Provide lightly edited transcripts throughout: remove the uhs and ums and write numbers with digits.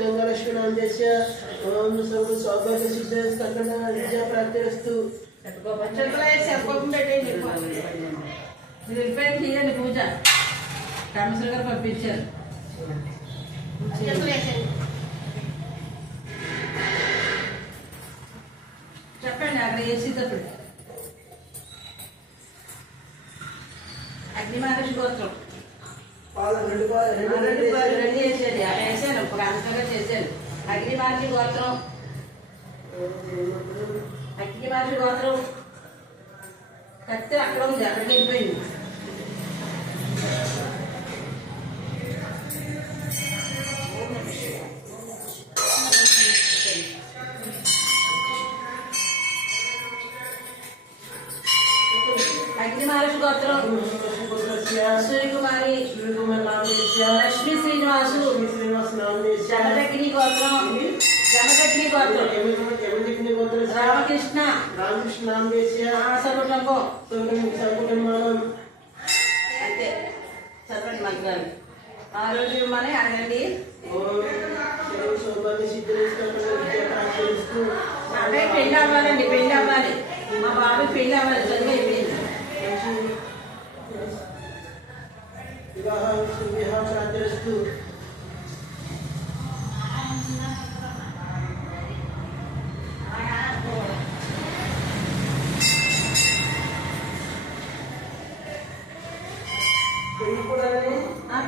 गंगालक्ष्मी नामदेश्य ओम सर्व सौभाग्य सिद्ध सकल विद्या प्राप्तिरस्तु మీరు పూజ కామేశ్వర గారు పంపించారు. చెప్పండి అక్కడ వేసేటప్పుడు అగ్ని మహర్షి గోత్రం రెండు చేసేది అలా వేసాను ప్రాంతంగా చేశాను. అగ్ని మహర్షి గోత్రం కత్తి అక్కడ ఉంది, అక్కడికి వెళ్ళిపోయింది. అగ్ని మహర్షి గోత్రం సూర్యకుమారి లక్ష్మీ శ్రీనివాసు జమదగ్ని గోత్రం రామకృష్ణ సర్వకుటుంబం అంతే. చదవండి మంత్రాలు ఆ రోజు ఇవ్వమని అడగండి. అబ్బాయి పెళ్ళి అవ్వాలండి, పెళ్ళి అవ్వాలి. మా బాబు పెళ్ళి అవ్వాలి, చదువు అయిపోయింది.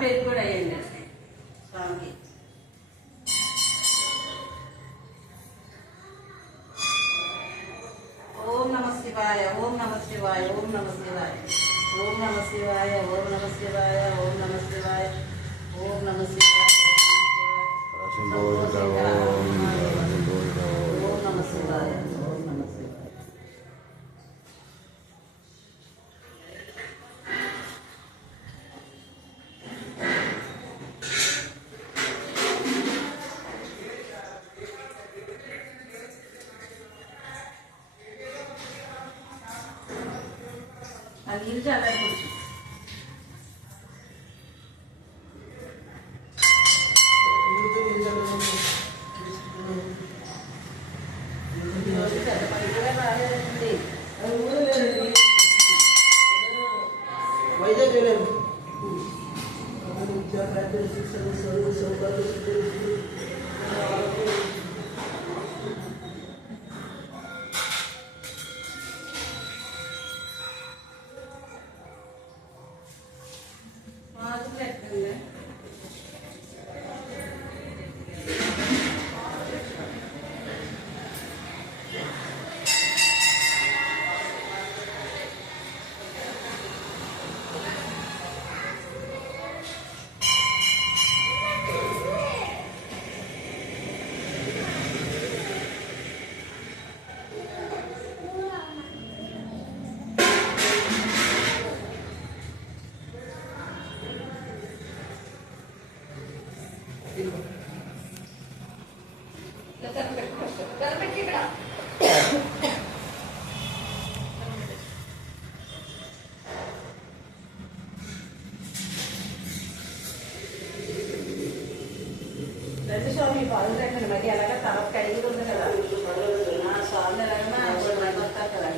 పేరు కూడా అయ్యండి స్వామికి. ఓం నమ శివాయ, ఓం నమ శివాయ, ఓం నమ శివాయ, ఓం నమ శివాయ, ఓం నమ శివాయ, ఓం నమ శివాయ, ఓం నమ శివాయ, ఓం నమ శివాయ. అది ఇది చాలా కొంచెం వైజాగ్ స్వామి పాలు రండి మరి అలాగా తర్వాత కడిగి ఉంది కదా స్వామి ఎలాగైనా వస్తారు కదా.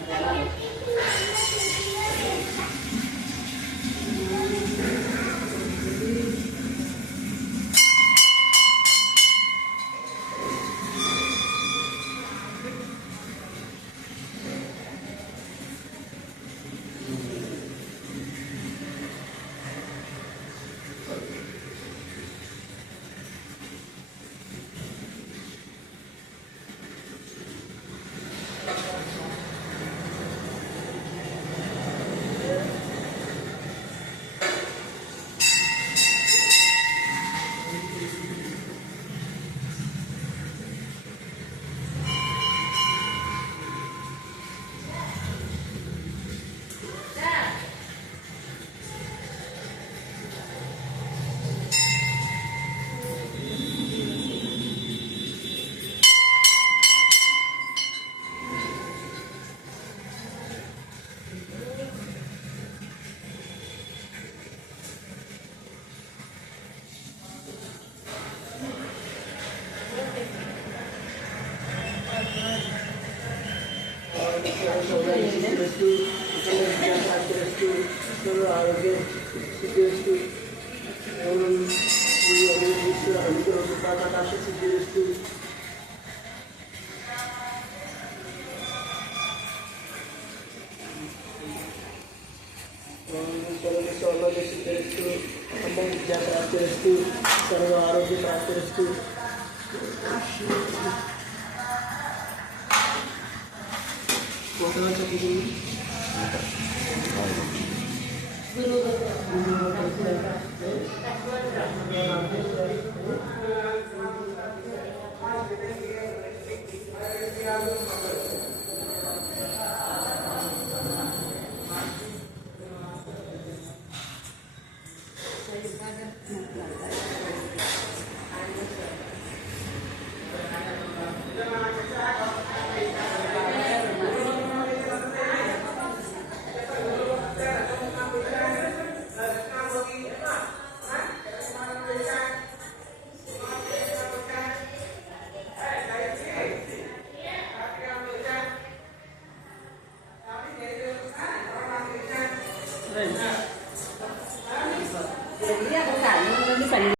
आरोग्य सिद्धिस्तु ओम श्री अभिजीश्वर अनुग्रह कृपाकटाक्ष सिद्धिस्तु सर्व सौभाग्य सिद्धिस्तु अम्म विद्या प्राप्तिरस्तु सर्व आरोग्य प्राप्तिरस्तु फोटो